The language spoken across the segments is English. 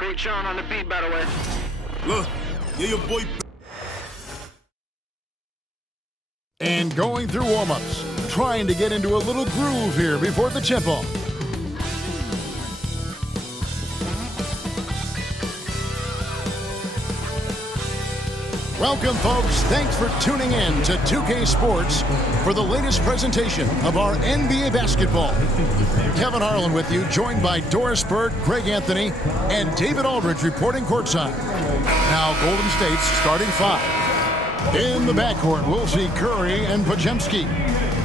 Coach Sean on the beat, by the way. Look, yeah, your boy. And going through warm-ups, trying to get into a little groove here before the tip-off. Welcome, folks. Thanks for tuning in to 2K Sports for the latest presentation of our NBA basketball. Kevin Harlan with you, joined by Doris Burke, Greg Anthony, and David Aldridge reporting courtside. Now, Golden State's starting five. In the backcourt, we'll see Curry and Podziemski.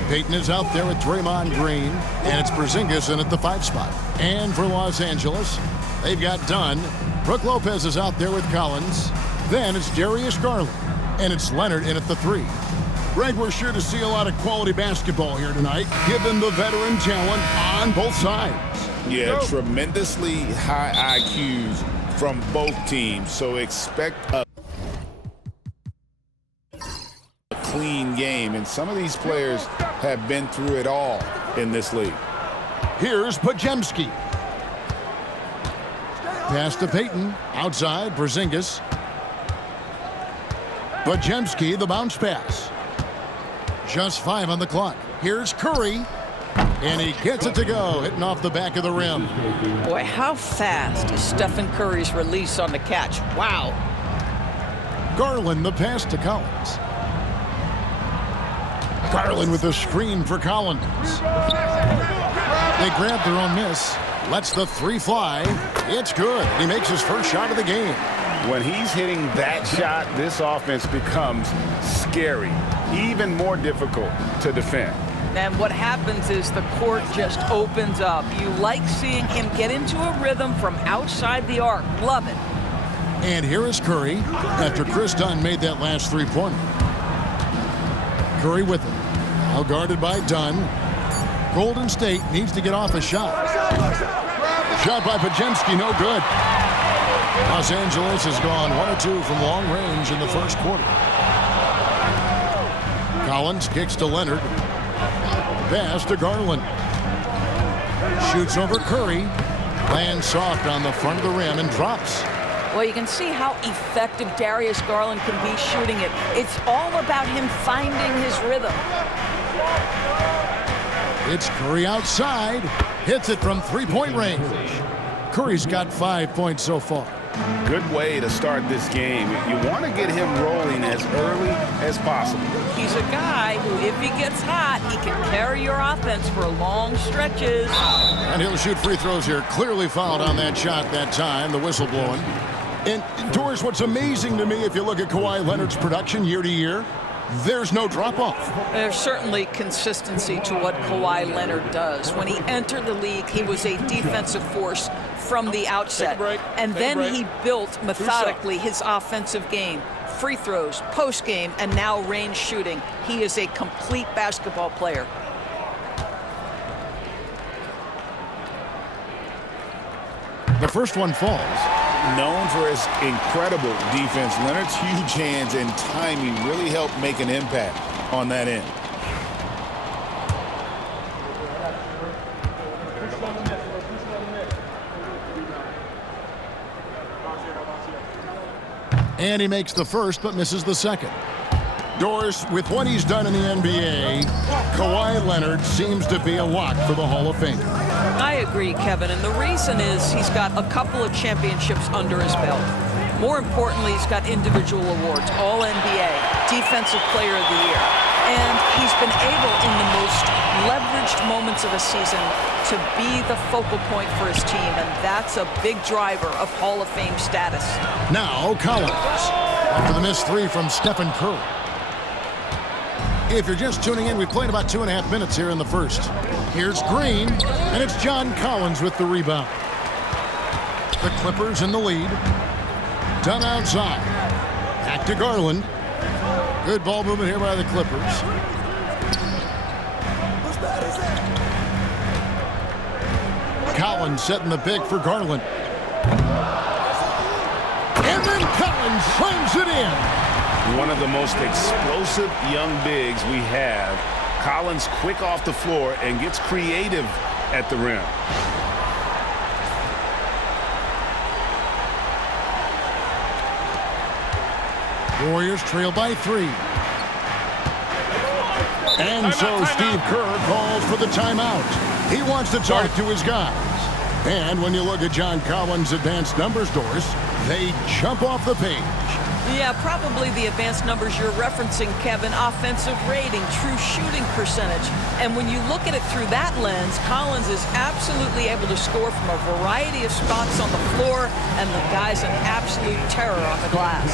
Payton is out there with Draymond Green, and it's Porzingis in at the 5 spot. And for Los Angeles, they've got Dunn. Brook Lopez is out there with Collins. Then it's Darius Garland, and it's Leonard in at the 3. Greg, we're sure to see a lot of quality basketball here tonight, given the veteran talent on both sides. Yeah, tremendously high IQs from both teams, so expect a clean game, and some of these players have been through it all in this league. Here's Podziemski. Pass to Payton, outside, Porzingis. Podziemski, the bounce pass. Just 5 on the clock. Here's Curry, and he gets it to go, hitting off the back of the rim. Boy, how fast is Stephen Curry's release on the catch? Wow. Garland, the pass to Collins. Garland with a screen for Collins. They grab their own miss. Lets the 3 fly. It's good. He makes his first shot of the game. When he's hitting that shot, this offense becomes scary, even more difficult to defend. And what happens is the court just opens up. You like seeing him get into a rhythm from outside the arc. Love it. And here is Curry after Chris Dunn made that last 3-pointer. Curry with it. Now guarded by Dunn. Golden State needs to get off a shot. Shot by Podziemski, no good. Los Angeles has gone 1 of 2 from long range in the first quarter. Collins kicks to Leonard. Pass to Garland. Shoots over Curry. Lands soft on the front of the rim and drops. Well, you can see how effective Darius Garland can be shooting it. It's all about him finding his rhythm. It's Curry outside. Hits it from 3-point range. Curry's got 5 points so far. Good way to start this game. You want to get him rolling as early as possible. He's a guy who, if he gets hot, he can carry your offense for long stretches. And he'll shoot free throws here. Clearly fouled on that shot that time, the whistle blowing. And, Doris, what's amazing to me, if you look at Kawhi Leonard's production year to year, there's no drop-off. There's certainly consistency to what Kawhi Leonard does. When he entered the league, he was a defensive force from the outset. And then he built methodically his offensive game. Free throws, post-game, and now range shooting. He is a complete basketball player. The first one falls. Known for his incredible defense, Leonard's huge hands and timing really helped make an impact on that end. And he makes the first, but misses the second. Doris, with what he's done in the NBA, Kawhi Leonard seems to be a lock for the Hall of Fame. I agree, Kevin, and the reason is he's got a couple of championships under his belt. More importantly, he's got individual awards, All-NBA, Defensive Player of the Year. And he's been able, in the most leveraged moments of a season, to be the focal point for his team, and that's a big driver of Hall of Fame status. Now, Collins, after the missed 3 from Stephen Curry. If you're just tuning in, we've played about 2.5 minutes here in the first. Here's Green, and it's John Collins with the rebound. The Clippers in the lead. Dunn outside. Back to Garland. Good ball movement here by the Clippers. Collins setting the pick for Garland. And then Collins slams it in. One of the most explosive young bigs we have. Collins quick off the floor and gets creative at the rim. Warriors trail by 3. And so Steve Kerr calls for the timeout. He wants to talk to his guys. And when you look at John Collins' advanced numbers, Doris, they jump off the page. Yeah, probably the advanced numbers you're referencing, Kevin. Offensive rating, true shooting percentage. And when you look at it through that lens, Collins is absolutely able to score from a variety of spots on the floor, and the guy's an absolute terror on the glass.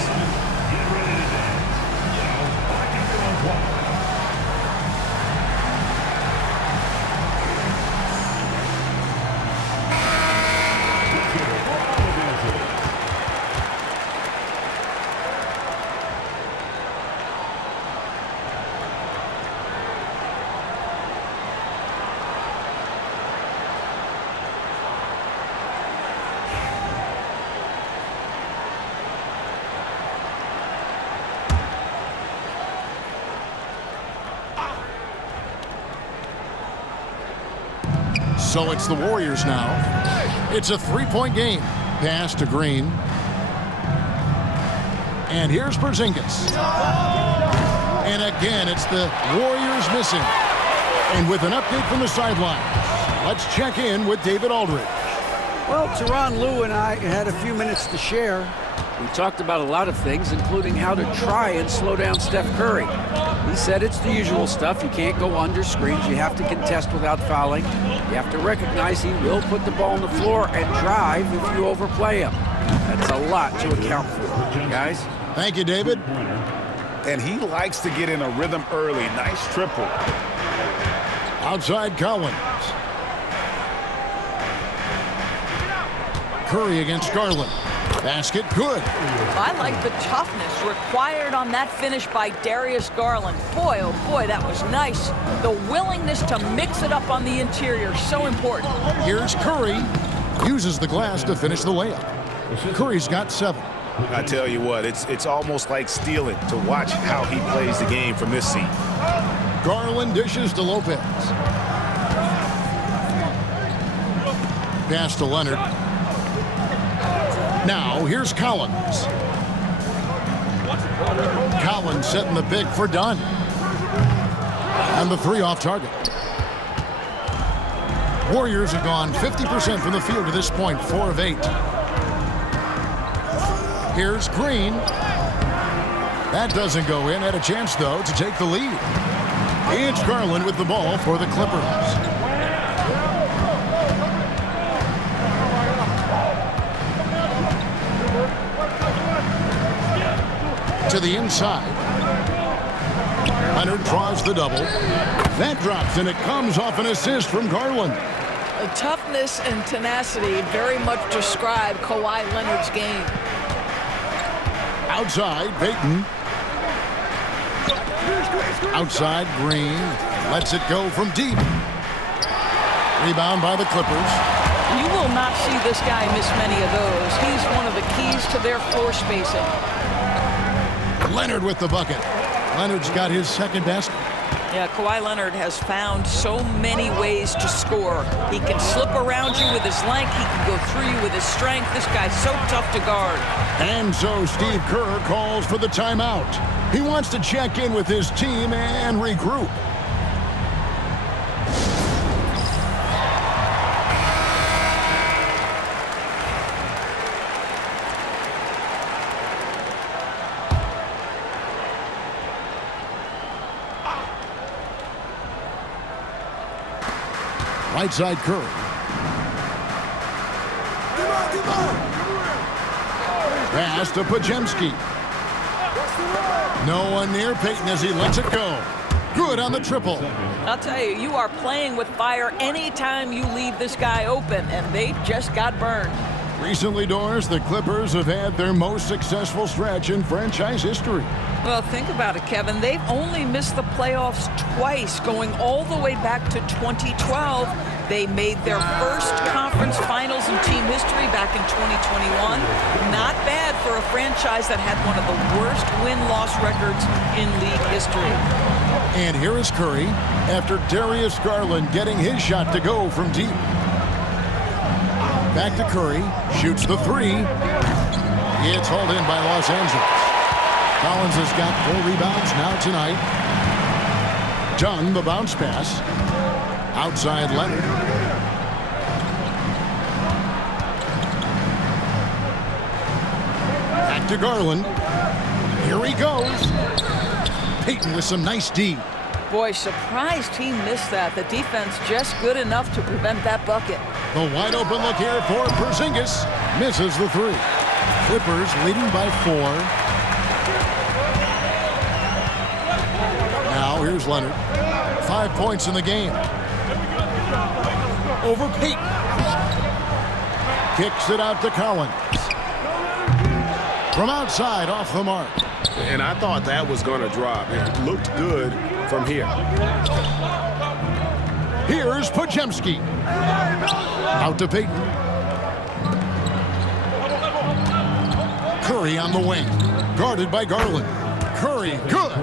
So it's the Warriors now. It's a 3-point game. Pass to Green. And here's Porzingis. And again, it's the Warriors missing. And with an update from the sidelines, let's check in with David Aldridge. Well, Tyronn Lue and I had a few minutes to share. We talked about a lot of things, including how to try and slow down Steph Curry. He said it's the usual stuff. You can't go under screens. You have to contest without fouling. You have to recognize he will put the ball on the floor and drive if you overplay him. That's a lot to account for, guys. Thank you, David. And he likes to get in a rhythm early. Nice triple. Outside Collins. Curry against Garland. Basket good. I like the toughness required on that finish by Darius Garland. Boy, oh boy, that was nice. The willingness to mix it up on the interior, so important. Here's Curry. Uses the glass to finish the layup. Curry's got 7. I tell you what, it's almost like stealing to watch how he plays the game from this seat. Garland dishes to Lopez. Pass to Leonard. Now, here's Collins. Collins setting the pick for Dunn. And the 3 off target. Warriors have gone 50% from the field to this point, 4 of 8. Here's Green. That doesn't go in. Had a chance, though, to take the lead. It's Garland with the ball for the Clippers. To the inside. Leonard draws the double. That drops, and it comes off an assist from Garland. Toughness and tenacity very much describe Kawhi Leonard's game. Outside, Payton. Outside, Green. Lets it go from deep. Rebound by the Clippers. You will not see this guy miss many of those. He's one of the keys to their floor spacing. Leonard with the bucket. Leonard's got his second basket. Yeah, Kawhi Leonard has found so many ways to score. He can slip around you with his length. He can go through you with his strength. This guy's so tough to guard. And so Steve Kerr calls for the timeout. He wants to check in with his team and regroup. Right side Curry. Pass to Podziemski. No one near Payton as he lets it go. Good on the triple. I'll tell you, you are playing with fire anytime you leave this guy open, and they just got burned. Recently, Doris, the Clippers have had their most successful stretch in franchise history. Well, think about it, Kevin. They've only missed the playoffs twice, going all the way back to 2012. They made their first conference finals in team history back in 2021. Not bad for a franchise that had one of the worst win-loss records in league history. And here is Curry after Darius Garland getting his shot to go from deep. Back to Curry, shoots the 3. It's hauled in by Los Angeles. Collins has got 4 rebounds now tonight. Dunn, the bounce pass. Outside Leonard. Back to Garland. Here he goes. Payton with some nice D. Boy, surprised he missed that. The defense just good enough to prevent that bucket. The wide open look here for Porzingis. Misses the 3. Clippers leading by 4. Now here's Leonard. 5 points in the game. Over Payton. Kicks it out to Collins. From outside, off the mark. And I thought that was going to drop. It looked good from here. Here's Podziemski. Out to Payton. Curry on the wing. Guarded by Garland. Curry, good.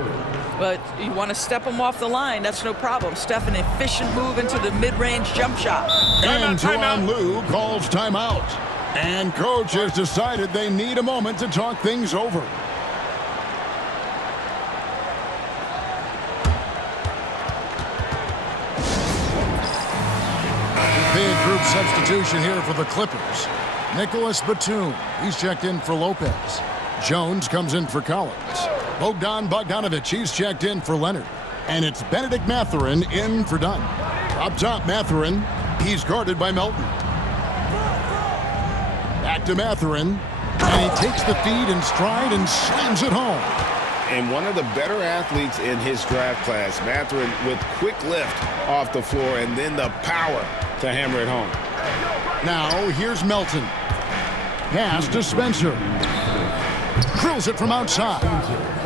But you want to step him off the line, that's no problem. Steph, an efficient move into the mid-range jump shot. And Tyronn Lue calls timeout. And coach has decided they need a moment to talk things over. Big group substitution here for the Clippers. Nicholas Batum, he's checked in for Lopez. Jones comes in for Collins. Bogdan Bogdanovic, he's checked in for Leonard. And it's Benedict Mathurin in for Dunn. Up top, Mathurin, he's guarded by Melton. Back to Mathurin, and he takes the feed in stride and slams it home. And one of the better athletes in his draft class, Mathurin, with quick lift off the floor and then the power to hammer it home. Now here's Melton. Pass to Spencer. Drills it from outside.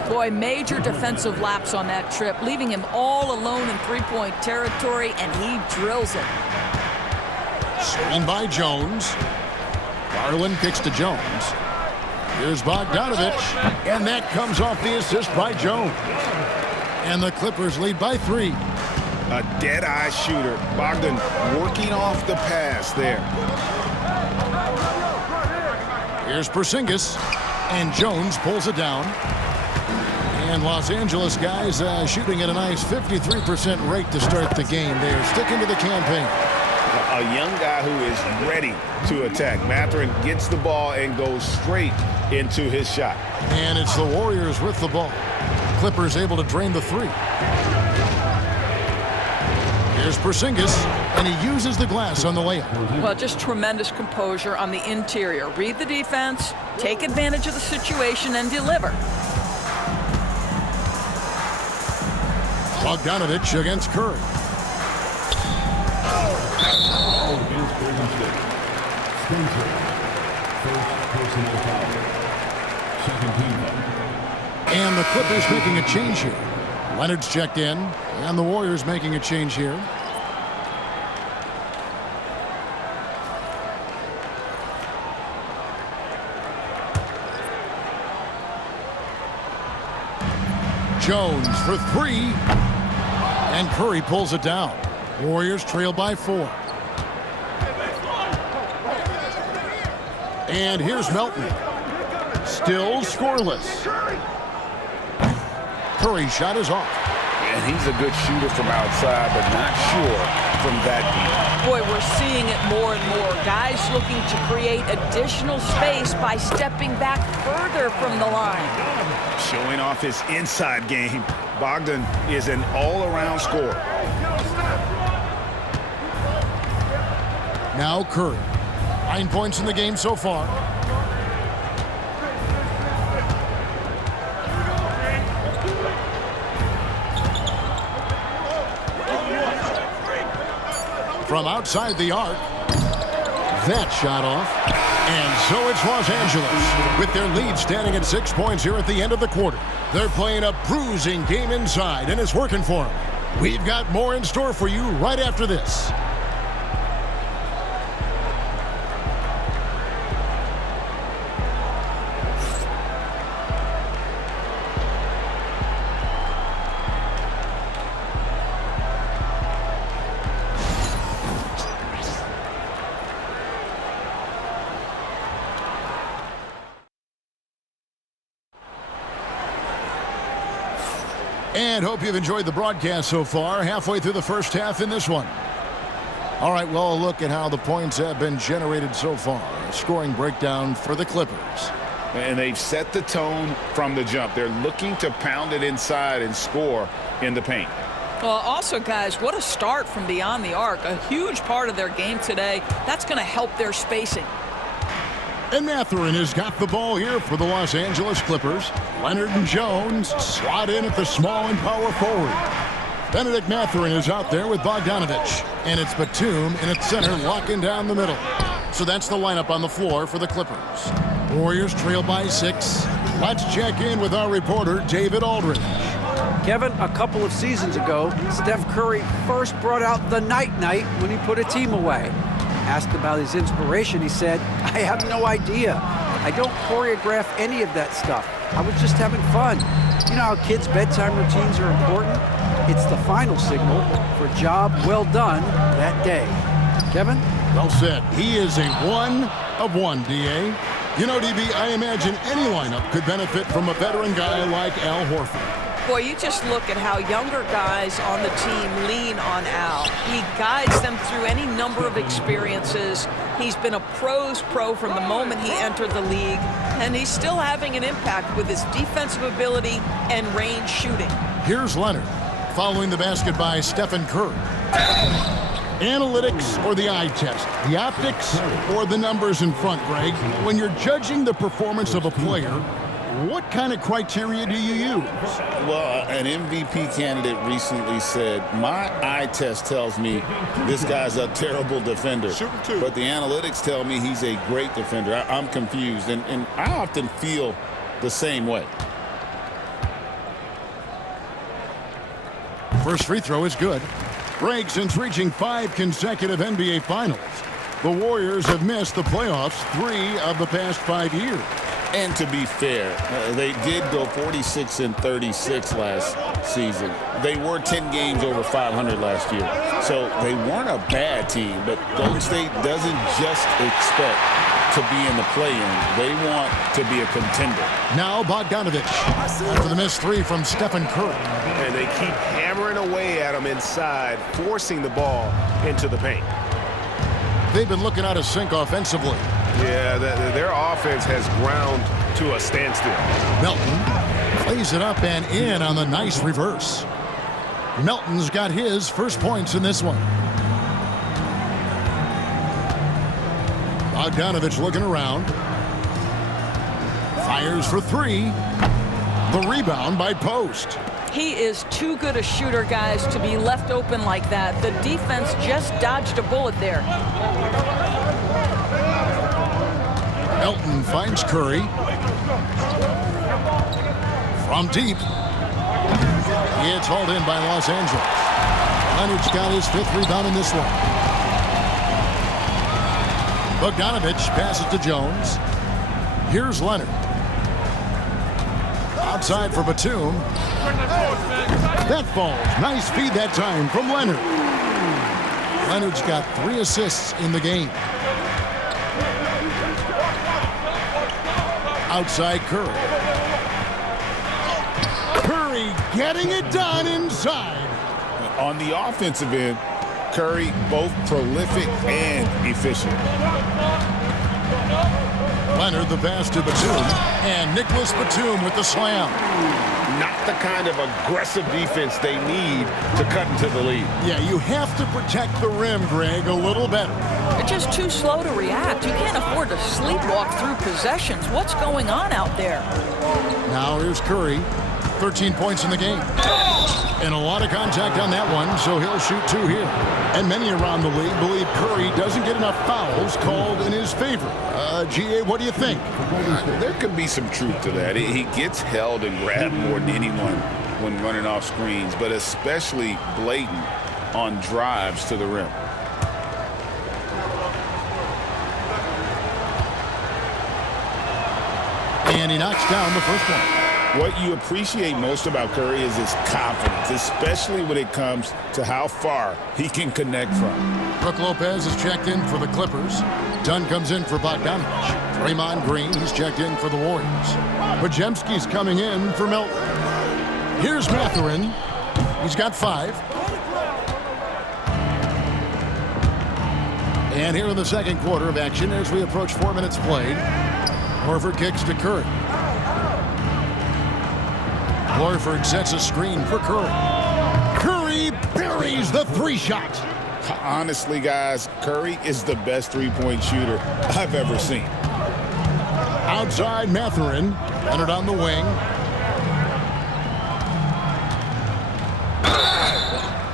Boy, major defensive lapse on that trip, leaving him all alone in three-point territory, and he drills it. Screen by Jones. Garland kicks to Jones. Here's Bogdanovic, and that comes off the assist by Jones. And the Clippers lead by 3. A dead-eye shooter. Bogdan working off the pass there. Here's Porzingis, and Jones pulls it down. And Los Angeles guys shooting at a nice 53% rate to start the game. They're sticking to the campaign. A young guy who is ready to attack. Mathurin gets the ball and goes straight into his shot. And it's the Warriors with the ball. Clippers able to drain the 3. Here's Porzingis, and he uses the glass on the layup. Well, just tremendous composure on the interior. Read the defense, take advantage of the situation, and deliver. Bogdanovic against Curry. Against Golden State. Spencer, first personal foul. Second team foul. And the Clippers making a change here. Leonard's checked in, and the Warriors making a change here. Jones for 3, and Curry pulls it down. Warriors trail by 4. And here's Melton. Still scoreless. Curry's shot is off. And he's a good shooter from outside, but not sure from that deep. Boy, we're seeing it more and more. Guys looking to create additional space by stepping back further from the line. Showing off his inside game. Bogdan is an all-around scorer. Now Curry. 9 points in the game so far. From outside the arc. That shot off. And so it's Los Angeles with their lead standing at 6 points here at the end of the quarter. They're playing a bruising game inside, and it's working for them. We've got more in store for you right after this. And hope you've enjoyed the broadcast so far. Halfway through the first half in this one. All right, well, a look at how the points have been generated so far. A scoring breakdown for the Clippers. And they've set the tone from the jump. They're looking to pound it inside and score in the paint. Well, also, guys, what a start from beyond the arc. A huge part of their game today. That's going to help their spacing. And Mathurin has got the ball here for the Los Angeles Clippers. Leonard and Jones slot in at the small and power forward. Bennedict Mathurin is out there with Bogdanovich. And it's Batum in its center, locking down the middle. So that's the lineup on the floor for the Clippers. Warriors trail by 6. Let's check in with our reporter, David Aldridge. Kevin, a couple of seasons ago, Steph Curry first brought out the night-night when he put a team away. Asked about his inspiration, he said, "I have no idea. I don't choreograph any of that stuff. I was just having fun." You know how kids' bedtime routines are important? It's the final signal for a job well done that day. Kevin? Well said. He is a one of one, D.A. You know, DB, I imagine any lineup could benefit from a veteran guy like Al Horford. Boy, you just look at how younger guys on the team lean on Al. He guides them through any number of experiences. He's been a pro's pro from the moment he entered the league, and he's still having an impact with his defensive ability and range shooting. Here's Leonard, following the basket by Stephen Curry. Analytics or the eye test? The optics or the numbers in front, Greg? When you're judging the performance of a player, what kind of criteria do you use? Well, an MVP candidate recently said, "My eye test tells me this guy's a terrible defender, but the analytics tell me he's a great defender." I'm confused, and I often feel the same way. First free throw is good. Greg, since reaching 5 consecutive NBA Finals, the Warriors have missed the playoffs 3 of the past 5 years. And to be fair, they did go 46-36 last season. They were 10 games over 500 last year. So they weren't a bad team, but Golden State doesn't just expect to be in the play-in. They want to be a contender. Now Bogdanovich after the missed 3 from Stephen Curry. And they keep hammering away at him inside, forcing the ball into the paint. They've been looking out of sync offensively. Yeah, their offense has ground to a standstill. Melton plays it up and in on the nice reverse. Melton's got his first points in this one. Bogdanovich looking around. Fires for 3. The rebound by Post. He is too good a shooter, guys, to be left open like that. The defense just dodged a bullet there. Melton finds Curry. From deep. It's hauled in by Los Angeles. Leonard's got his 5th rebound in this one. Bogdanovich passes to Jones. Here's Leonard. Outside for Batum. That falls. Nice feed that time from Leonard. Leonard's got 3 assists in the game. Outside Curry. Curry getting it done inside. On the offensive end, Curry both prolific and efficient. Leonard the pass to Batum. And Nicholas Batum with the slam. Not the kind of aggressive defense they need to cut into the lead. Yeah, you have to protect the rim, Greg, a little better. They're just too slow to react. You can't afford to sleepwalk through possessions. What's going on out there? Now here's Curry. 13 points in the game. And a lot of contact on that one, so he'll shoot 2 here. And many around the league believe Curry doesn't get enough fouls called in his favor. GA, what do you think? There could be some truth to that. He gets held and grabbed more than anyone when running off screens, but especially blatant on drives to the rim. And he knocks down the first one. What you appreciate most about Curry is his confidence, especially when it comes to how far he can connect from. Brook Lopez is checked in for the Clippers. Dunn comes in for Bogdanovich. Draymond Green, he's checked in for the Warriors. Podziemski's coming in for Melton. Here's Mathurin. He's got 5. And here in the second quarter of action as we approach 4 minutes played. Horford kicks to Curry. Horford sets a screen for Curry. Curry buries the 3-shot. Honestly, guys, Curry is the best three-point shooter I've ever seen. Outside Mathurin. Leonard on the wing.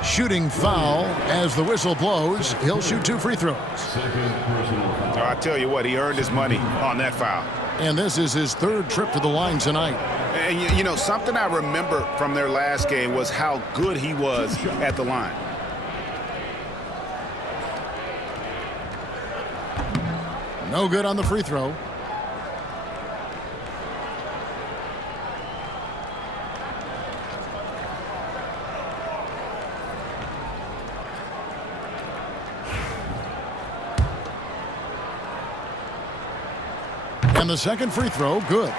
Shooting foul as the whistle blows. He'll shoot 2 free throws. Second personal foul. I tell you what, he earned his money on that foul. And this is his 3rd trip to the line tonight. And you know, something I remember from their last game was how good he was at the line. No good on the free throw. And the second free throw, good.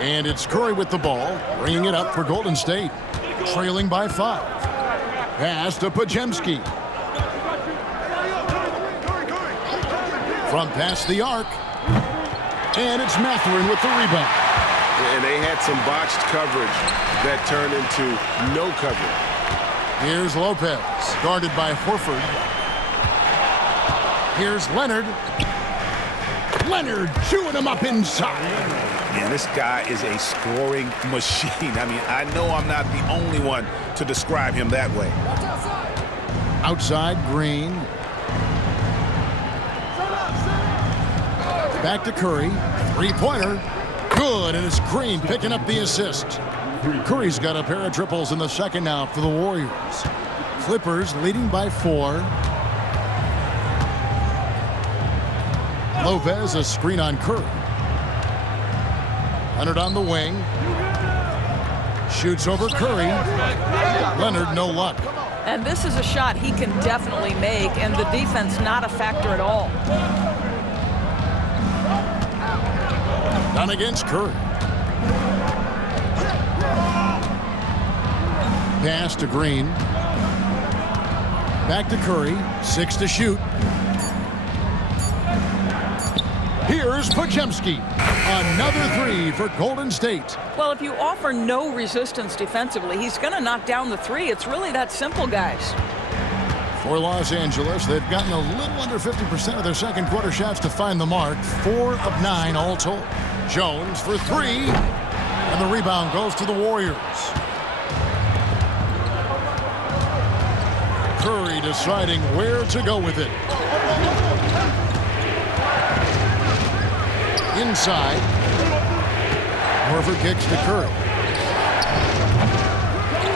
And it's Curry with the ball, bringing it up for Golden State, trailing by 5. Pass to Podziemski. From past the arc. And it's Mathurin with the rebound. And they had some botched coverage that turned into no coverage. Here's Lopez, guarded by Horford. Here's Leonard. Leonard chewing him up inside. Man, this guy is a scoring machine. I mean, I know I'm not the only one to describe him that way. Outside, Green. Back to Curry. 3-pointer. Good, and it's Green picking up the assist. Curry's got a pair of triples in the second now for the Warriors. Clippers leading by 4. Lopez, a screen on Curry. Leonard on the wing. Shoots over Curry. Leonard, no luck. And this is a shot he can definitely make, and the defense not a factor at all. Done against Curry. Pass to Green. Back to Curry. 6 to shoot. Here's Podziemski. Another 3 for Golden State. Well, if you offer no resistance defensively, he's going to knock down the 3. It's really that simple, guys. For Los Angeles, they've gotten a little under 50% of their second quarter shots to find the mark. 4 of 9 all told. Jones for 3. And the rebound goes to the Warriors. Curry deciding where to go with it. Inside. Horford kicks to Curry.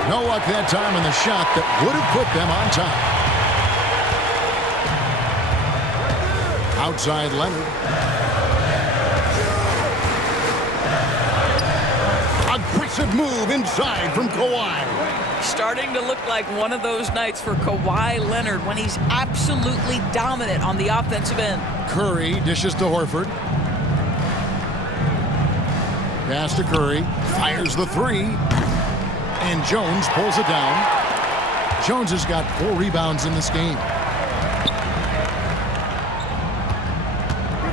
No luck that time in the shot that would have put them on top. Outside Leonard. Aggressive move inside from Kawhi. Starting to look like one of those nights for Kawhi Leonard when he's absolutely dominant on the offensive end. Curry dishes to Horford. Pass to Curry. Fires the 3. And Jones pulls it down. Jones has got 4 rebounds in this game.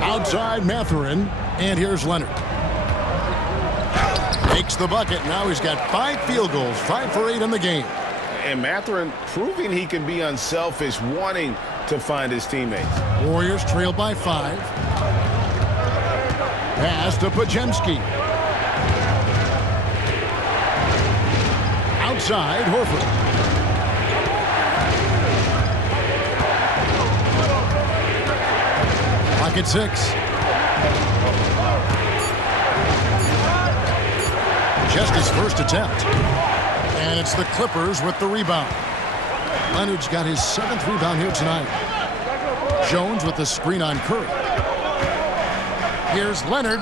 Outside Mathurin. And here's Leonard. Makes the bucket. Now he's got 5 field goals. 5 for 8 in the game. And Mathurin proving he can be unselfish, wanting to find his teammates. Warriors trail by 5. Pass to Podziemski. Outside, Horford. Pocket 6. Just his first attempt. And it's the Clippers with the rebound. Leonard's got his 7th rebound here tonight. Jones with the screen on Curry. Here's Leonard.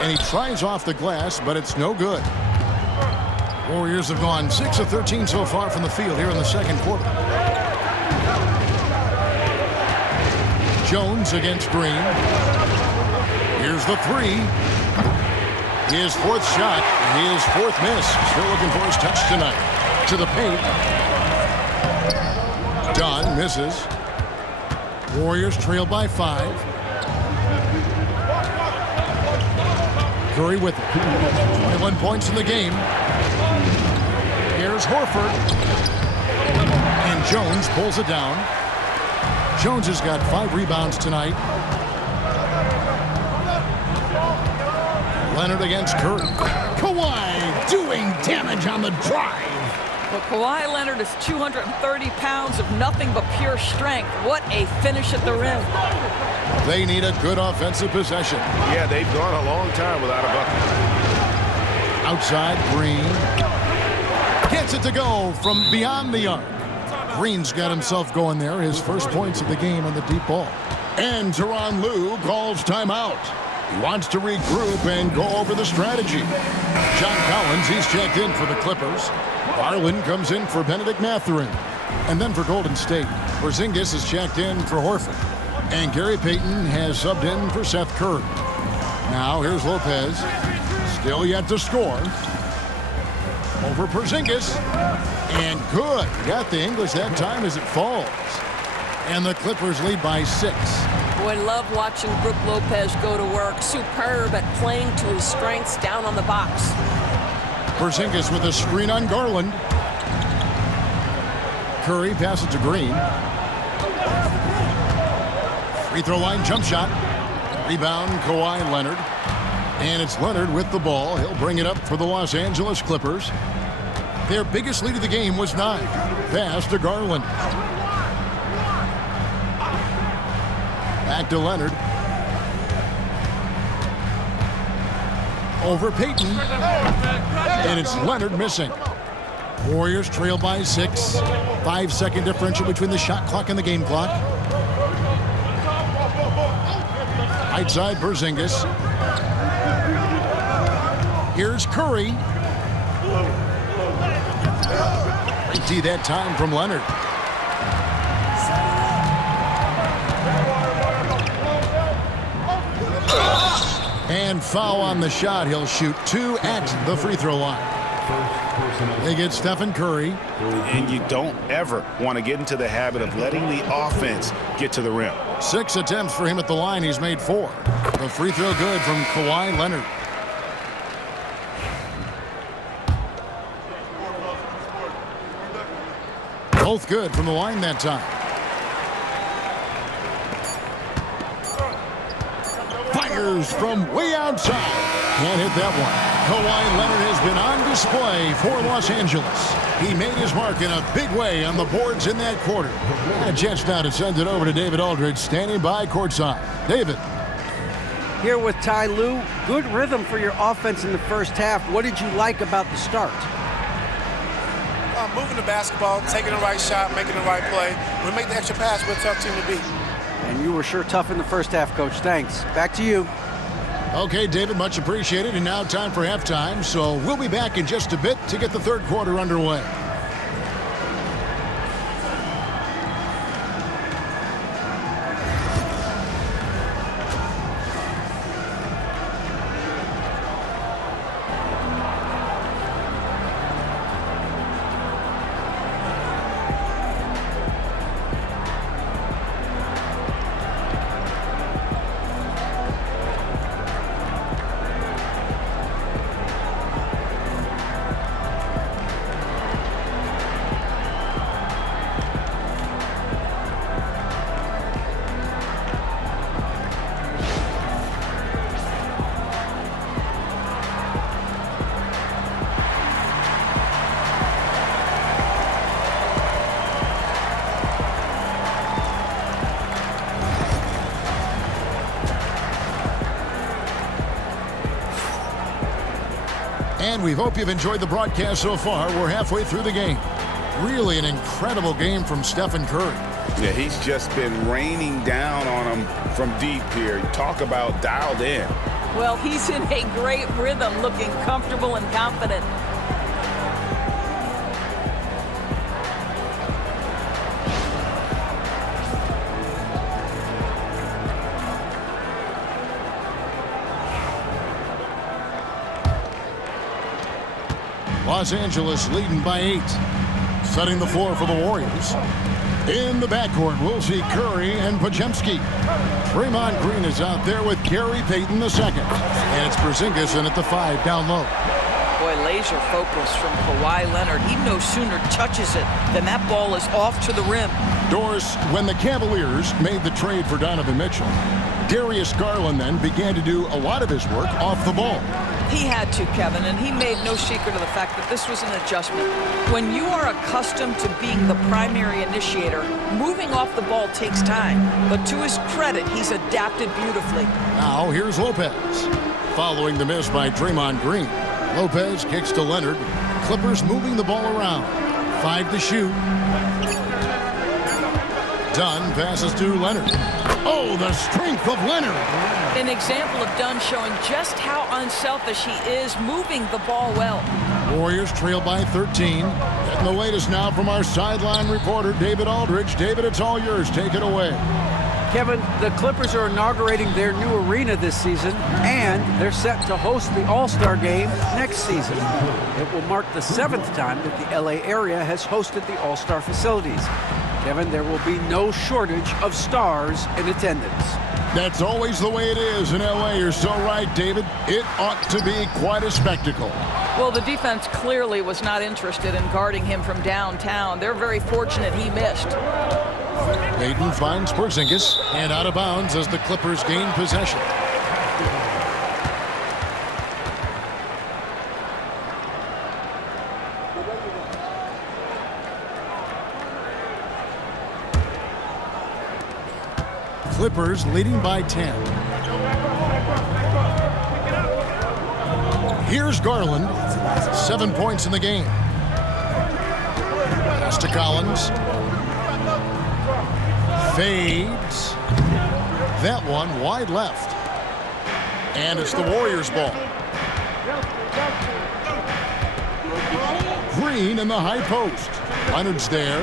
And he tries off the glass, but it's no good. Warriors have gone 6 of 13 so far from the field here in the second quarter. Jones against Green. Here's the 3. His fourth shot, his fourth miss. Still looking for his touch tonight. To the paint. Dunn misses. Warriors trail by 5. Curry with it. 21 points in the game. Here's Horford. And Jones pulls it down. Jones has got 5 rebounds tonight. Leonard against Curry. Kawhi doing damage on the drive. But Kawhi Leonard is 230 pounds of nothing but pure strength. What a finish at the rim. They need a good offensive possession. Yeah, they've gone a long time without a bucket. Outside, Green. Gets it to go from beyond the arc. Green's got himself going there. His first points of the game on the deep ball. And Tyronn Lue calls timeout. He wants to regroup and go over the strategy. John Collins, he's checked in for the Clippers. Garland comes in for Benedict Mathurin. And then for Golden State, Porzingis is checked in for Horford. And Gary Payton has subbed in for Seth Curry. Now here's Lopez. Still yet to score. Over Porzingis. And good. Got the English that time as it falls. And the Clippers lead by 6. Boy, love watching Brook Lopez go to work. Superb at playing to his strengths down on the box. Porzingis with a screen on Garland. Curry passes to Green. Free throw line jump shot. Rebound Kawhi Leonard. And it's Leonard with the ball. He'll bring it up for the Los Angeles Clippers. Their biggest lead of the game was 9. Pass to Garland. Back to Leonard. Over Payton. And it's Leonard missing. Warriors trail by 6. 5-second differential between the shot clock and the game clock. Right side, Porzingis. Here's Curry. Great D that time from Leonard. And foul on the shot. He'll shoot 2 at the free throw line. They get Stephen Curry. And you don't ever want to get into the habit of letting the offense get to the rim. 6 attempts for him at the line. He's made 4. The free throw good from Kawhi Leonard. Both good from the line that time. Fires from way outside. Can't hit that one. Kawhi Leonard has been on display for Los Angeles. He made his mark in a big way on the boards in that quarter. And a chance now to send it over to David Aldridge, standing by courtside. David. Here with Ty Lue. Good rhythm for your offense in the first half. What did you like about the start? Moving the basketball, taking the right shot, making the right play. When we make the extra pass, we're a tough team to beat. And you were sure tough in the first half, Coach. Thanks. Back to you. Okay, David, much appreciated. And now time for halftime. So we'll be back in just a bit to get the third quarter underway. And we hope you've enjoyed the broadcast so far. We're halfway through the game. Really an incredible game from Stephen Curry. Yeah, he's just been raining down on them from deep here. Talk about dialed in. Well, he's in a great rhythm, looking comfortable and confident. Los Angeles leading by 8. Setting the floor for the Warriors. In the backcourt, we'll see Curry and Podziemski. Draymond Green is out there with Gary Payton II. And it's Porzingis in at the 5 down low. Boy, laser focus from Kawhi Leonard. He no sooner touches it than that ball is off to the rim. Doris, when the Cavaliers made the trade for Donovan Mitchell, Darius Garland then began to do a lot of his work off the ball. He had to, Kevin, and he made no secret of the fact that this was an adjustment. When you are accustomed to being the primary initiator, moving off the ball takes time. But to his credit, he's adapted beautifully. Now here's Lopez. Following the miss by Draymond Green. Lopez kicks to Leonard. Clippers moving the ball around. 5 to shoot. Dunn passes to Leonard. Oh, the strength of Leonard. An example of Dunn showing just how unselfish he is, moving the ball well. Warriors trail by 13. Getting the latest now from our sideline reporter, David Aldridge. David, it's all yours. Take it away. Kevin, the Clippers are inaugurating their new arena this season, and they're set to host the All-Star Game next season. It will mark the 7th time that the LA area has hosted the All-Star facilities. Kevin, there will be no shortage of stars in attendance. That's always the way it is in LA. You're so right, David. It ought to be quite a spectacle. Well, the defense clearly was not interested in guarding him from downtown. They're very fortunate he missed. Payton finds Porzingis and out of bounds as the Clippers gain possession. Clippers leading by 10. Here's Garland. 7 points in the game. Pass to Collins. Fades. That one wide left. And it's the Warriors' ball. Green in the high post. Leonard's there.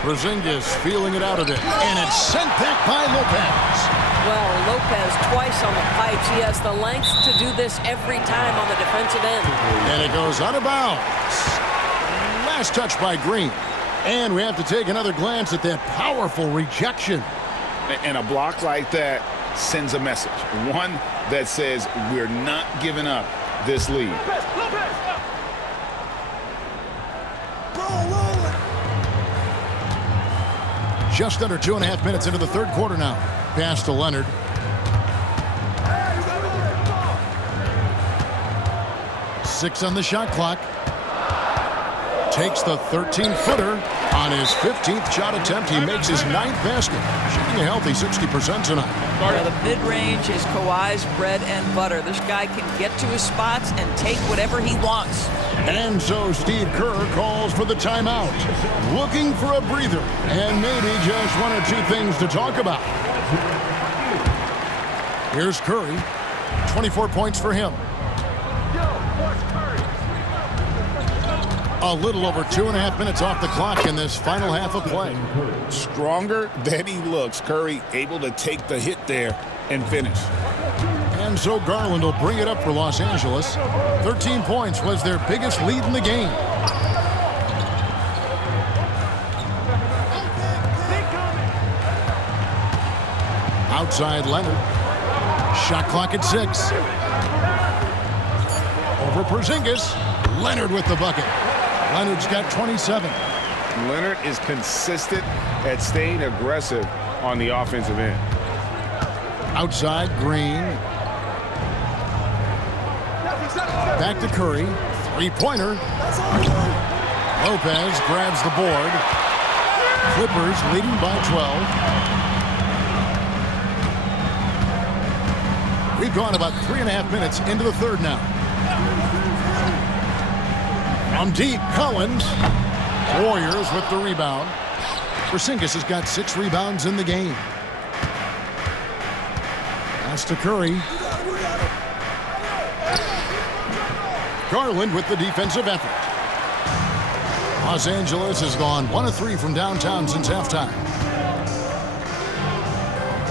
Porzingis feeling it out of it. And it's sent back by Lopez. Well, Lopez twice on the pipes. He has the length to do this every time on the defensive end. And it goes out of bounds. Last touch by Green. And we have to take another glance at that powerful rejection. And a block like that sends a message. One that says we're not giving up this lead. Just under 2.5 minutes into the third quarter now. Pass to Leonard. Six on the shot clock. Takes the 13-footer on his 15th shot attempt. He makes his 9th basket. Shooting a healthy 60% tonight. Yeah, the mid-range is Kawhi's bread and butter. This guy can get to his spots and take whatever he wants. And so Steve Kerr calls for the timeout. Looking for a breather and maybe just 1 or 2 things to talk about. Here's Curry. 24 points for him. A little over 2.5 minutes off the clock in this final half of play. Stronger than he looks. Curry able to take the hit there and finish. And so Garland will bring it up for Los Angeles. 13 points was their biggest lead in the game. Outside Leonard. Shot clock at 6. Over Porzingis. Leonard with the bucket. Leonard's got 27. Leonard is consistent at staying aggressive on the offensive end. Outside Green. Back to Curry. 3-pointer. Lopez grabs the board. Clippers leading by 12. We've gone about 3.5 minutes into the third now. From deep, Collins. Warriors with the rebound. Porzingis has got 6 rebounds in the game. Pass to Curry. Garland with the defensive effort. Los Angeles has gone 1 of 3 from downtown since halftime.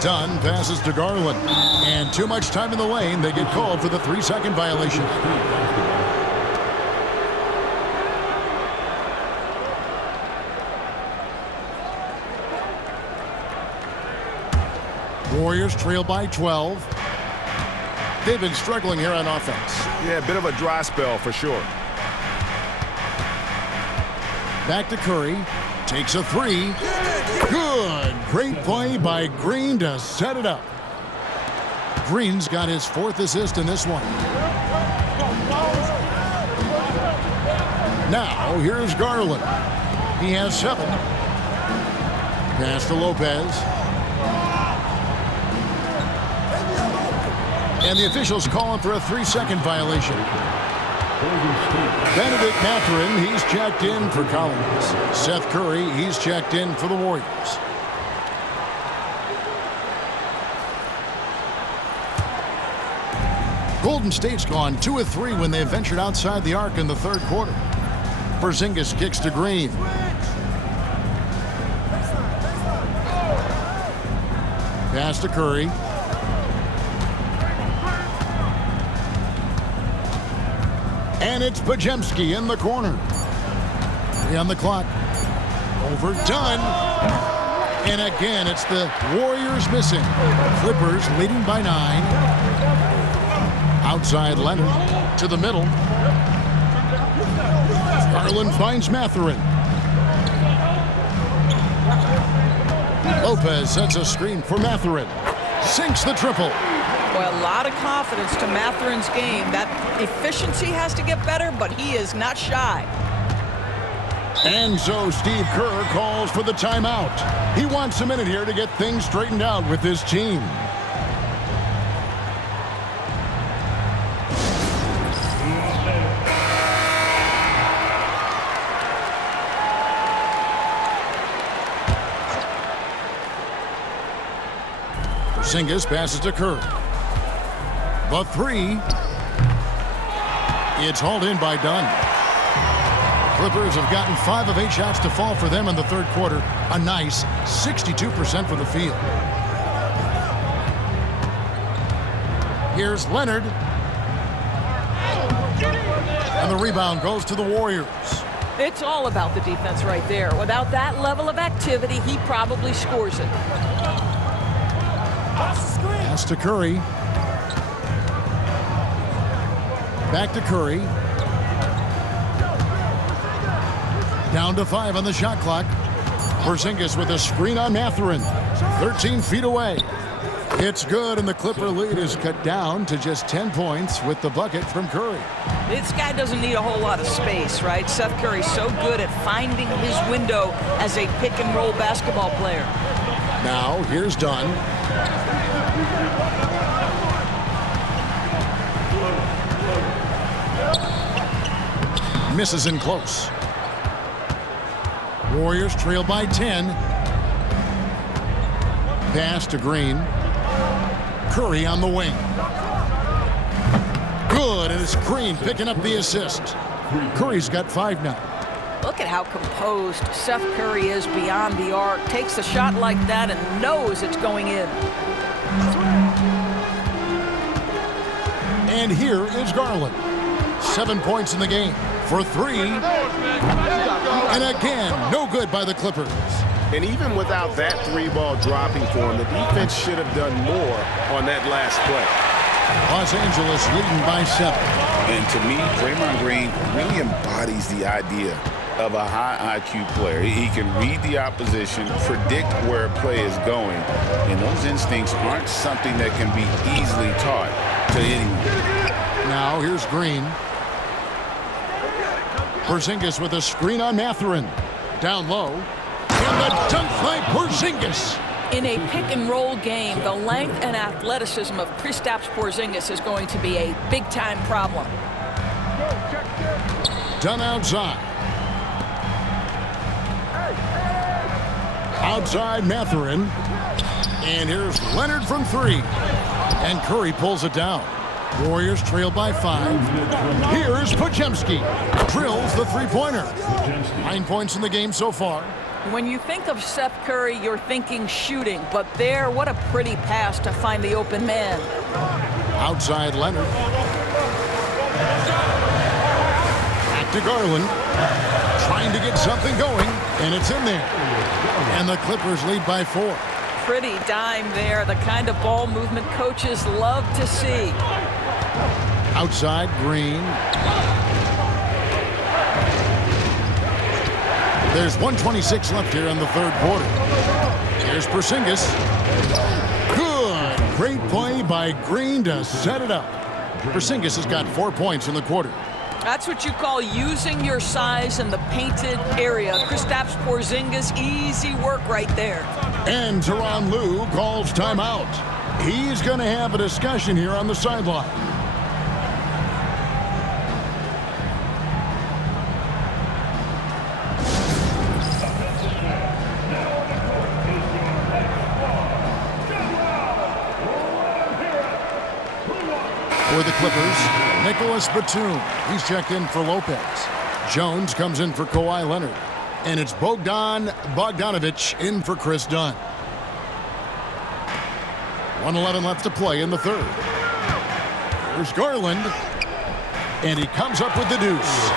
Dunn passes to Garland. And too much time in the lane. They get called for the 3-second violation. Warriors trail by 12. They've been struggling here on offense. Yeah, a bit of a dry spell for sure. Back to Curry. Takes a three. Good. Great play by Green to set it up. Green's got his 4th assist in this one. Now, here's Garland. He has 7. Pass to Lopez. And the officials calling for a 3-second violation. Benedict Mathurin, he's checked in for Collins. Seth Curry, he's checked in for the Warriors. Golden State's gone 2 of 3 when they ventured outside the arc in the 3rd quarter. Porzingis kicks to Green. Pass to Curry. And it's Podziemski in the corner. 3 on the clock. Overdone. And again, it's the Warriors missing. Clippers leading by 9. Outside Leonard to the middle. Garland finds Mathurin. Lopez sets a screen for Mathurin. Sinks the triple. Boy, a lot of confidence to Mathurin's game. That efficiency has to get better, but he is not shy. And so Steve Kerr calls for the timeout. He wants a minute here to get things straightened out with his team. Porzingis passes to Kerr. The 3. It's hauled in by Dunn. The Clippers have gotten 5 of 8 shots to fall for them in the 3rd quarter. A nice 62% from the field. Here's Leonard. And the rebound goes to the Warriors. It's all about the defense right there. Without that level of activity, he probably scores it. Pass to Curry. Back to Curry. Down to 5 on the shot clock. Porzingis with a screen on Mathurin. 13 feet away. It's good, and the Clipper lead is cut down to just 10 points with the bucket from Curry. This guy doesn't need a whole lot of space, right? Seth Curry's so good at finding his window as a pick-and-roll basketball player. Now, here's Dunn. Misses in close. Warriors trail by 10. Pass to Green. Curry on the wing. Good, and it's Green picking up the assist. Curry's got 5 now. Look at how composed Seth Curry is beyond the arc. Takes a shot like that and knows it's going in. And here is Garland. 7 points in the game for 3. And again, no good by the Clippers. And even without that 3-ball dropping for him, the defense should have done more on that last play. Los Angeles leading by 7. And to me, Draymond Green really embodies the idea of a high IQ player. He can read the opposition, predict where a play is going, and those instincts aren't something that can be easily taught to anyone. Now here's Green. Porzingis with a screen on Mathurin. Down low. And the dunk by Porzingis. In a pick-and-roll game, the length and athleticism of Kristaps Porzingis is going to be a big-time problem. Done outside. Outside Mathurin. And here's Leonard from 3. And Curry pulls it down. Warriors trail by 5. Here's Podziemski. Drills the 3-pointer. 9 points in the game so far. When you think of Steph Curry, you're thinking shooting, but there, what a pretty pass to find the open man. Outside Leonard. Back to Garland. Trying to get something going, and it's in there. And the Clippers lead by 4. Pretty dime there, the kind of ball movement coaches love to see. Outside Green. There's 1:26 left here in the third quarter. Here's Porzingis. Good. Great play by Green to set it up. Porzingis has got 4 points in the quarter. That's what you call using your size in the painted area. Kristaps Porzingis, easy work right there. And Tyronn Lue calls timeout. He's going to have a discussion here on the sideline. For the Clippers, Nicholas Batum. He's checked in for Lopez. Jones comes in for Kawhi Leonard. And it's Bogdan Bogdanovic in for Chris Dunn. 1:11 left to play in the third. Here's Garland. And he comes up with the deuce.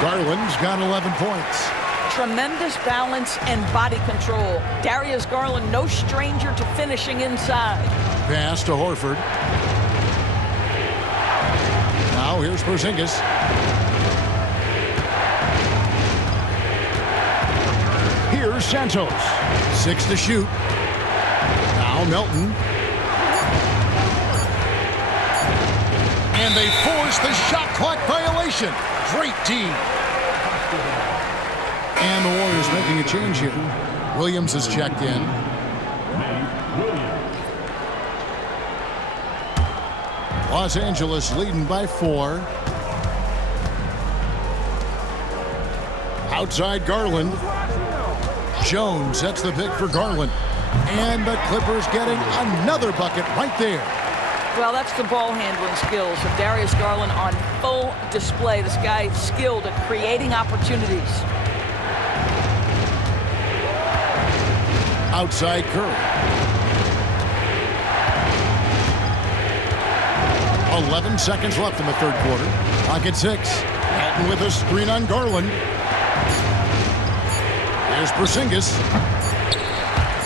Garland's got 11 points. Tremendous balance and body control. Darius Garland, no stranger to finishing inside. Pass to Horford. Now here's Porzingis. Here's Santos. 6 to shoot. Now Melton. And they force the shot clock violation. Great D. And the Warriors making a change here. Williams is checked in. Los Angeles leading by 4. Outside Garland. Jones sets the pick for Garland. And the Clippers getting another bucket right there. Well, that's the ball handling skills of Darius Garland on full display. This guy is skilled at creating opportunities. Outside Curry. 11 seconds left in the third quarter. Clock at 6. Hatton with a screen on Garland. Here's Porzingis.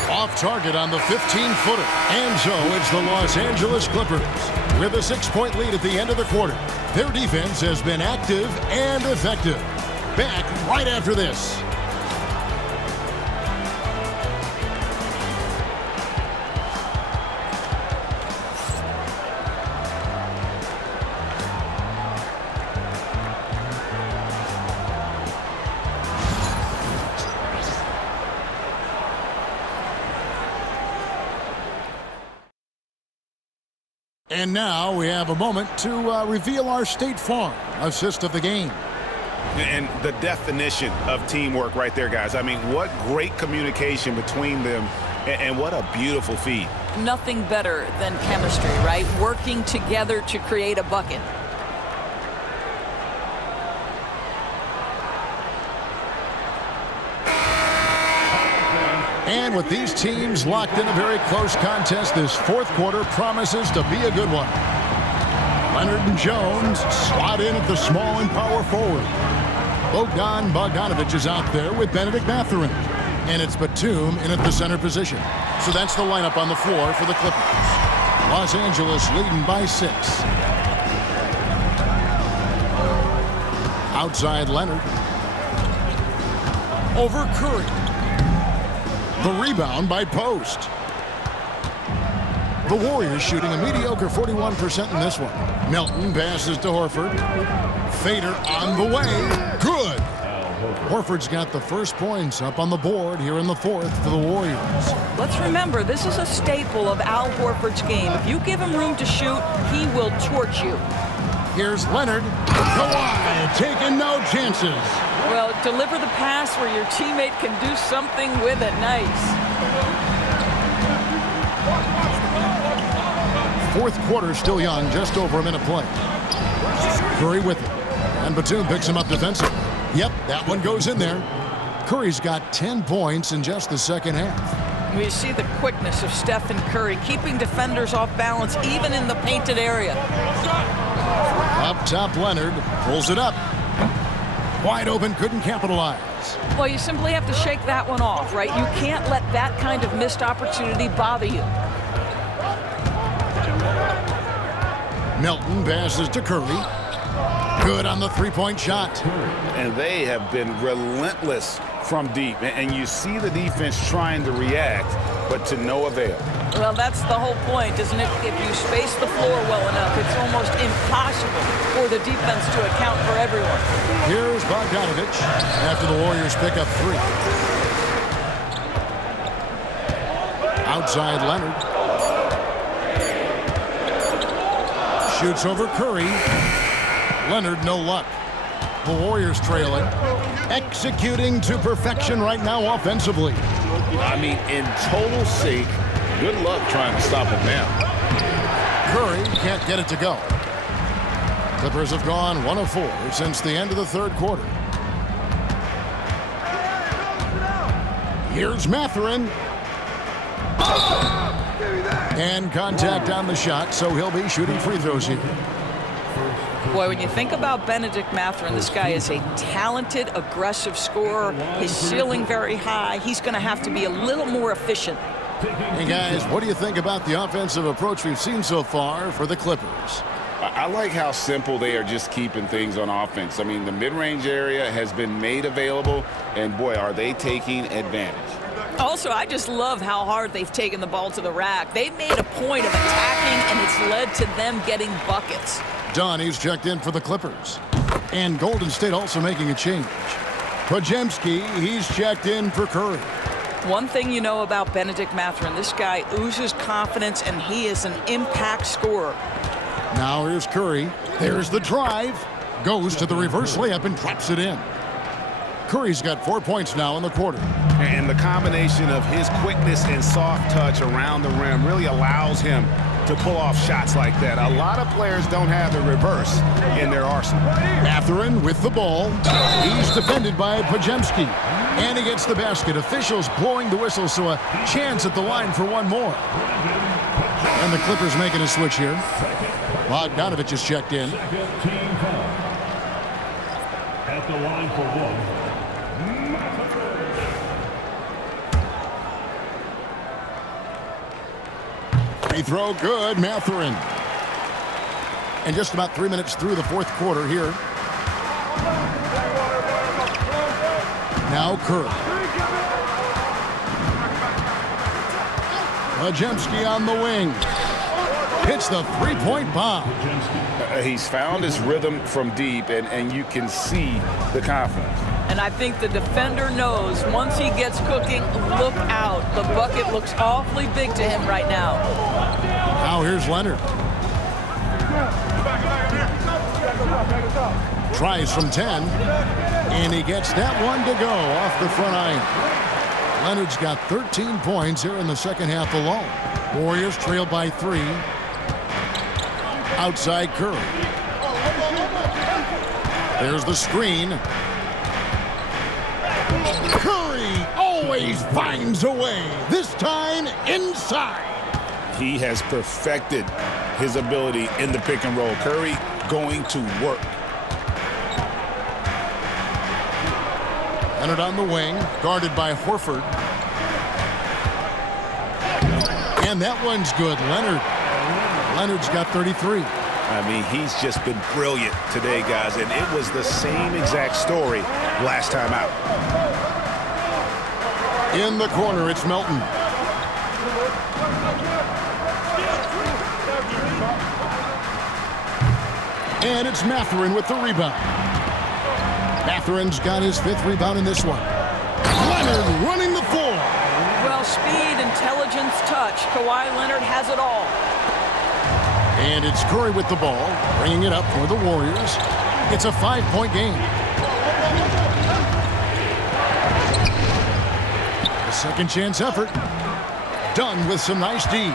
Off target on the 15-footer. And so it's the Los Angeles Clippers with a 6-point lead at the end of the quarter. Their defense has been active and effective. Back right after this. And now we have a moment to reveal our State Farm assist of the game. And the definition of teamwork right there, guys. I mean, what great communication between them, and what a beautiful feed. Nothing better than chemistry, right? Working together to create a bucket. And with these teams locked in a very close contest, this fourth quarter promises to be a good one. Leonard and Jones slot in at the small and power forward. Bogdan Bogdanovic is out there with Benedict Mathurin. And it's Batum in at the center position. So that's the lineup on the floor for the Clippers. Los Angeles leading by 6. Outside Leonard. Over Curry. The rebound by Post. The Warriors shooting a mediocre 41% in this one. Melton passes to Horford. Fader on the way. Good. Horford's got the first points up on the board here in the fourth for the Warriors. Let's remember, this is a staple of Al Horford's game. If you give him room to shoot, he will torch you. Here's Leonard. Kawhi taking no chances. Well, deliver the pass where your teammate can do something with it. Nice. Fourth quarter still young, just over a minute play. Curry with it. And Batum picks him up defensively. Yep, that one goes in there. Curry's got 10 points in just the second half. We see the quickness of Stephen Curry, keeping defenders off balance even in the painted area. Up top, Leonard pulls it up. Wide open, couldn't capitalize. Well, you simply have to shake that one off, right? You can't let that kind of missed opportunity bother you. Melton passes to Curry. Good on the three-point shot. And they have been relentless from deep. And you see the defense trying to react, but to no avail. Well, that's the whole point, isn't it? If you space the floor well enough, it's almost impossible for the defense to account for everyone. Here's Bogdanovich after the Warriors pick up 3. Outside Leonard. Shoots over Curry. Leonard, no luck. The Warriors trailing. Executing to perfection right now offensively. I mean, in total sync. Good luck trying to stop him now. Curry can't get it to go. Clippers have gone 1 of 4 since the end of the third quarter. Here's Mathurin. And contact on the shot, so he'll be shooting free throws here. Boy, when you think about Benedict Mathurin, this guy is a talented, aggressive scorer. His ceiling very high. He's going to have to be a little more efficient. Hey, guys, what do you think about the offensive approach we've seen so far for the Clippers? I like how simple they are just keeping things on offense. I mean, the mid-range area has been made available, and boy, are they taking advantage. Also, I just love how hard they've taken the ball to the rack. They've made a point of attacking, and it's led to them getting buckets. Donnie's checked in for the Clippers. And Golden State also making a change. Podziemski, he's checked in for Curry. One thing you know about Benedict Mathurin, this guy oozes confidence, and he is an impact scorer. Now here's Curry. There's the drive. Goes to the reverse layup and drops it in. Curry's got 4 points now in the quarter. And the combination of his quickness and soft touch around the rim really allows him to pull off shots like that. A lot of players don't have the reverse in their arsenal. Mathurin with the ball. He's defended by Podziemski. And he gets the basket. Officials blowing the whistle, so a chance at the line for one more. And the Clippers making a switch here. Bogdanovich is checked in. At the line for 1. Free throw good, Mathurin. And just about 3 minutes through the fourth quarter here. Now Curry. Podziemski on the wing. Hits the three-point bomb. He's found his rhythm from deep, and you can see the confidence. And I think the defender knows once he gets cooking, look out. The bucket looks awfully big to him right now. Now here's Leonard. Tries from 10. And he gets that one to go off the front iron. Leonard's got 13 points here in the second half alone. Warriors trail by 3. Outside Curry. There's the screen. Curry always finds a way. This time inside. He has perfected his ability in the pick and roll. Curry going to work. Leonard on the wing, guarded by Horford. And that one's good. Leonard's got 33. I mean, he's just been brilliant today, guys, and it was the same exact story last time out. In the corner, it's Melton. And it's Mathurin with the rebound. Mathurin's got his 5th rebound in this one. Leonard running the floor. Well, speed, intelligence, touch. Kawhi Leonard has it all. And it's Curry with the ball, bringing it up for the Warriors. It's a 5-point game. A second chance effort. Done with some nice D.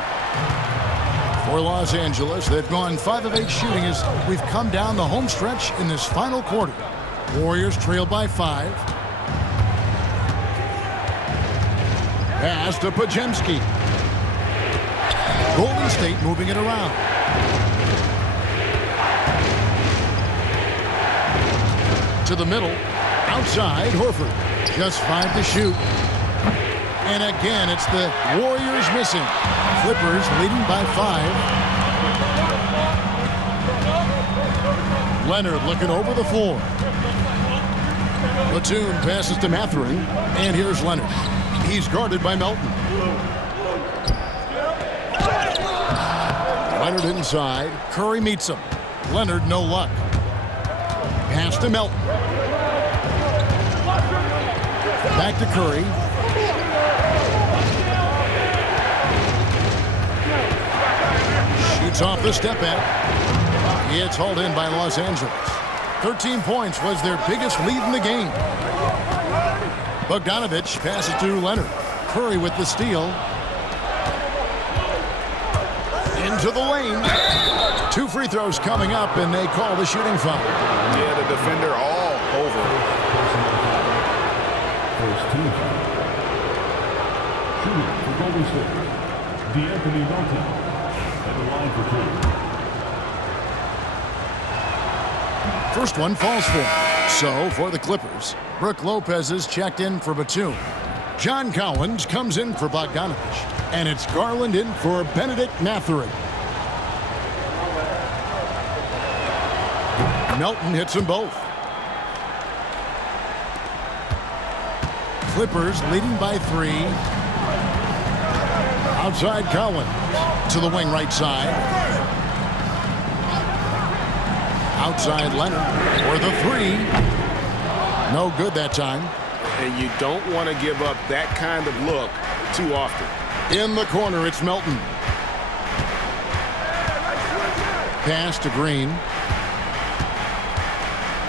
For Los Angeles, they've gone 5 of 8 shooting as we've come down the home stretch in this final quarter. Warriors trail by 5. Pass to Podziemski. Golden State moving it around. To the middle. Outside, Horford. Just 5 to shoot. And again, it's the Warriors missing. Clippers leading by 5. Leonard looking over the floor. Batum passes to Mathurin. And here's Leonard. He's guarded by Melton. Leonard inside. Curry meets him. Leonard, no luck. Pass to Melton. Back to Curry. Shoots off the step back. It's hauled in by Los Angeles. 13 points was their biggest lead in the game. Bogdanovich passes to Leonard. Curry with the steal. Into the lane. 2 free throws coming up, and they call the shooting foul. Yeah, the defender all over. First team foul. Shooting for Golden State. D'Anthony Melton at the line for 2. First one falls for him. So, for the Clippers, Brook Lopez is checked in for Batum. John Collins comes in for Bogdanovich. And it's Garland in for Benedict Mathurin. Melton hits them both. Clippers leading by 3. Outside Collins. To the wing right side. Outside Leonard for the 3. No good that time. And you don't want to give up that kind of look too often. In the corner, it's Melton. Pass to Green.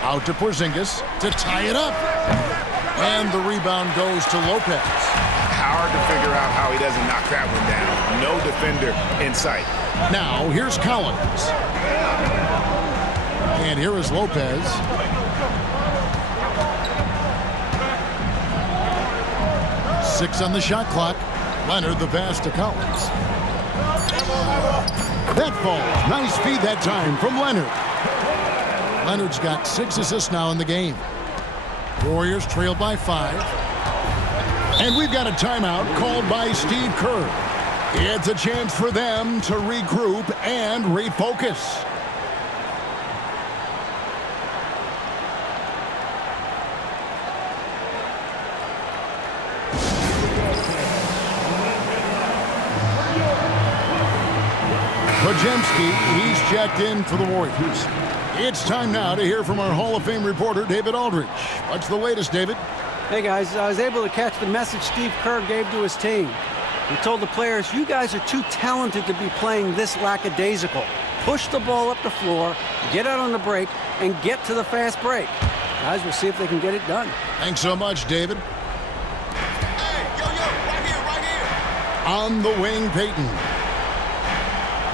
Out to Porzingis to tie it up. And the rebound goes to Lopez. Hard to figure out how he doesn't knock that one down. No defender in sight. Now, here's Collins. And here is Lopez. Six on the shot clock. Leonard the pass to Collins. That falls. Nice feed that time from Leonard. Leonard's got 6 assists now in the game. Warriors trail by 5. And we've got a timeout called by Steve Kerr. It's a chance for them to regroup and refocus. Podziemski, he's checked in for the Warriors. It's time now to hear from our Hall of Fame reporter, David Aldridge. What's the latest, David? Hey, guys, I was able to catch the message Steve Kerr gave to his team. He told the players, you guys are too talented to be playing this lackadaisical. Push the ball up the floor, get out on the break, and get to the fast break. Guys, we'll see if they can get it done. Thanks so much, David. Hey, right here. On the wing, Payton.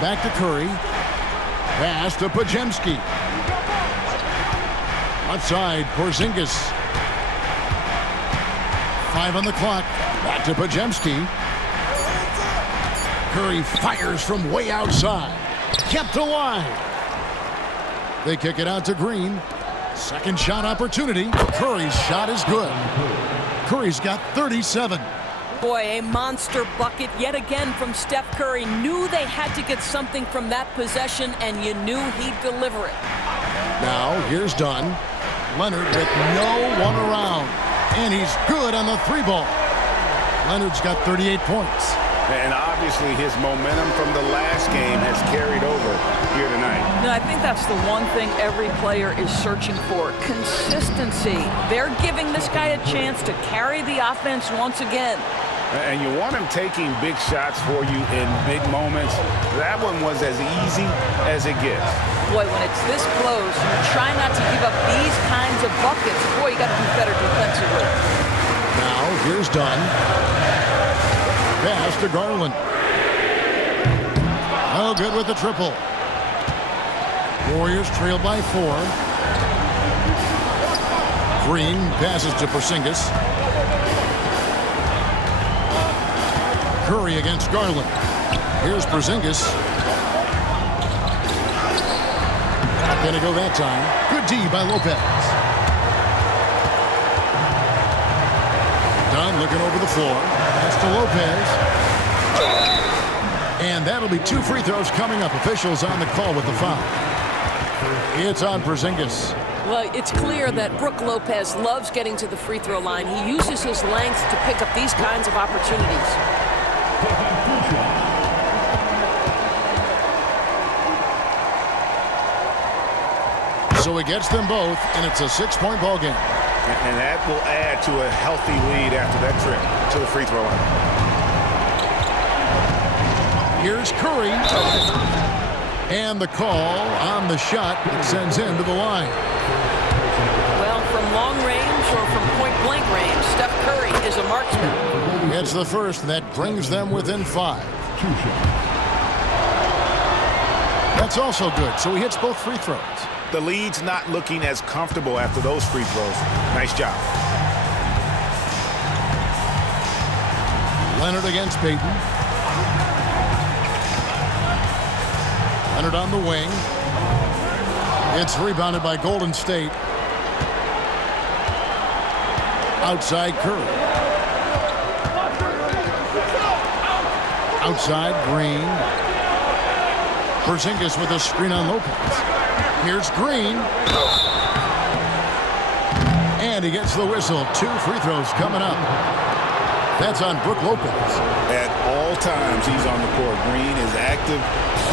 Back to Curry. Pass to Podziemski. Outside, Porzingis. 5 on the clock. Back to Podziemski. Curry fires from way outside. Kept alive. They kick it out to Green. Second shot opportunity. Curry's shot is good. Curry's got 37. Boy, a monster bucket yet again from Steph Curry. Knew they had to get something from that possession, and you knew he'd deliver it. Now, here's Dunn. Leonard with no one around. And he's good on the 3-ball. Leonard's got 38 points. And obviously his momentum from the last game has carried over here tonight. No, I think that's the one thing every player is searching for. Consistency. They're giving this guy a chance to carry the offense once again. And you want him taking big shots for you in big moments. That one was as easy as it gets. Boy, when it's this close, you try not to give up these kinds of buckets. Boy, you got to do better defensively. Now, here's Dunn. Pass to Garland. Oh, good with the triple. Warriors trail by 4. Green passes to Porzingis. Curry against Garland. Here's Porzingis. Not going to go that time. Good D by Lopez. Dunn looking over the floor. Pass to Lopez. And that'll be 2 free throws coming up. Officials on the call with the foul. It's on Porzingis. Well, it's clear that Brook Lopez loves getting to the free throw line. He uses his length to pick up these kinds of opportunities. So he gets them both, and it's a 6-point ball game. And that will add to a healthy lead after that trip to the free throw line. Here's Curry. And the call on the shot that sends him to the line. Well, from long range or from point-blank range, Steph Curry is a marksman. It's the first that brings them within 5. That's also good, so he hits both free throws. The lead's not looking as comfortable after those free throws. Nice job. Leonard against Payton. Leonard on the wing. It's rebounded by Golden State. Outside Curry. Outside Green. Porzingis with a screen on Lopez. Here's Green. And he gets the whistle. 2 free throws coming up. That's on Brook Lopez. At all times, he's on the court. Green is active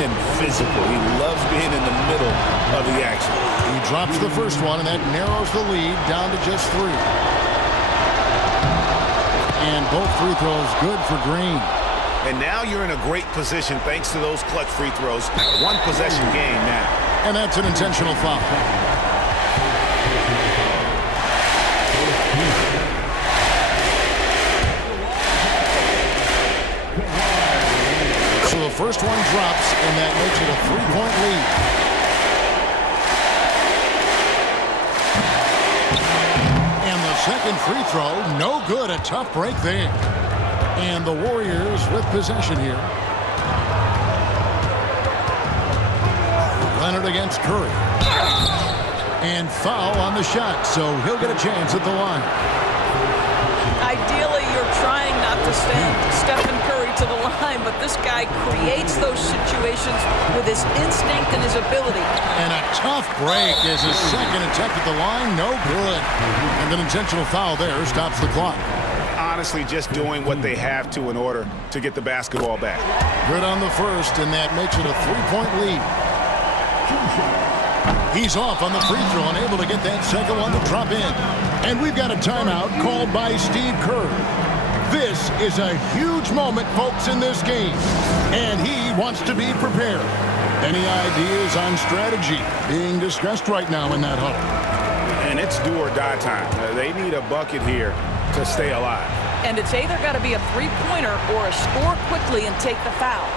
and physical. He loves being in the middle of the action. He drops the first one, and that narrows the lead down to just 3. And both free throws good for Green. And now you're in a great position thanks to those clutch free throws. 1 possession game now. And that's an intentional foul. So the first one drops, and that makes it a 3-point lead. And the second free throw, no good. A tough break there. And the Warriors with possession here. Leonard against Curry. And foul on the shot, so he'll get a chance at the line. Ideally, you're trying not to send Stephen Curry to the line, but this guy creates those situations with his instinct and his ability. And a tough break is his second attempt at the line. No good. And an intentional foul there stops the clock. Honestly, just doing what they have to in order to get the basketball back. Good on the first, and that makes it a 3-point lead. He's off on the free throw, unable to get that second one to drop in. And we've got a timeout called by Steve Kerr. This is a huge moment, folks, in this game. And he wants to be prepared. Any ideas on strategy being discussed right now in that huddle? And it's do or die time. They need a bucket here to stay alive. And it's either got to be a three-pointer or a score quickly and take the foul.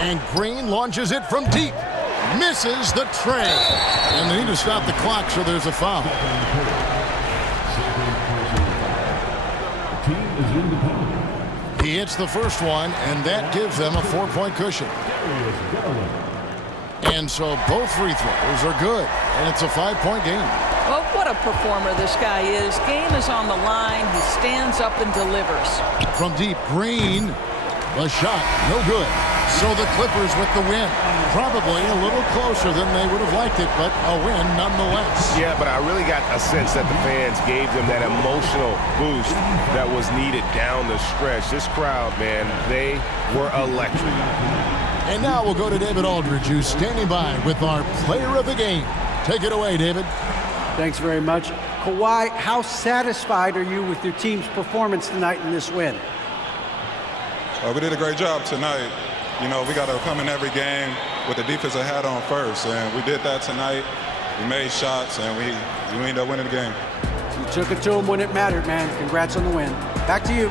And Green launches it from deep. Misses the tray. And they need to stop the clock, so there's a foul. He hits the first one, and that gives them a 4-point cushion. And so both free throws are good, and it's a 5-point game. Well, what a performer this guy is. Game is on the line. He stands up and delivers. From deep, Green. The shot, no good. So the Clippers with the win. Probably a little closer than they would have liked it, but a win nonetheless. Yeah, but I really got a sense that the fans gave them that emotional boost that was needed down the stretch. This crowd, man, they were electric. And now we'll go to David Aldridge, who's standing by with our player of the game. Take it away, David. Thanks very much. Kawhi, how satisfied are you with your team's performance tonight in this win? We did a great job tonight. You know, we got to come in every game with the defensive hat on first, and we did that tonight. We made shots, and we ended up winning the game. You took it to them when it mattered, man. Congrats on the win. Back to you.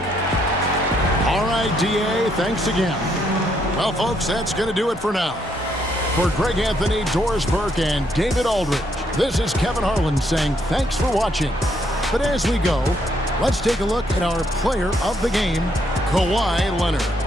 All right, DA, thanks again. Well, folks, that's going to do it for now. For Greg Anthony, Doris Burke, and David Aldridge, this is Kevin Harlan saying thanks for watching. But as we go, let's take a look at our player of the game, Kawhi Leonard.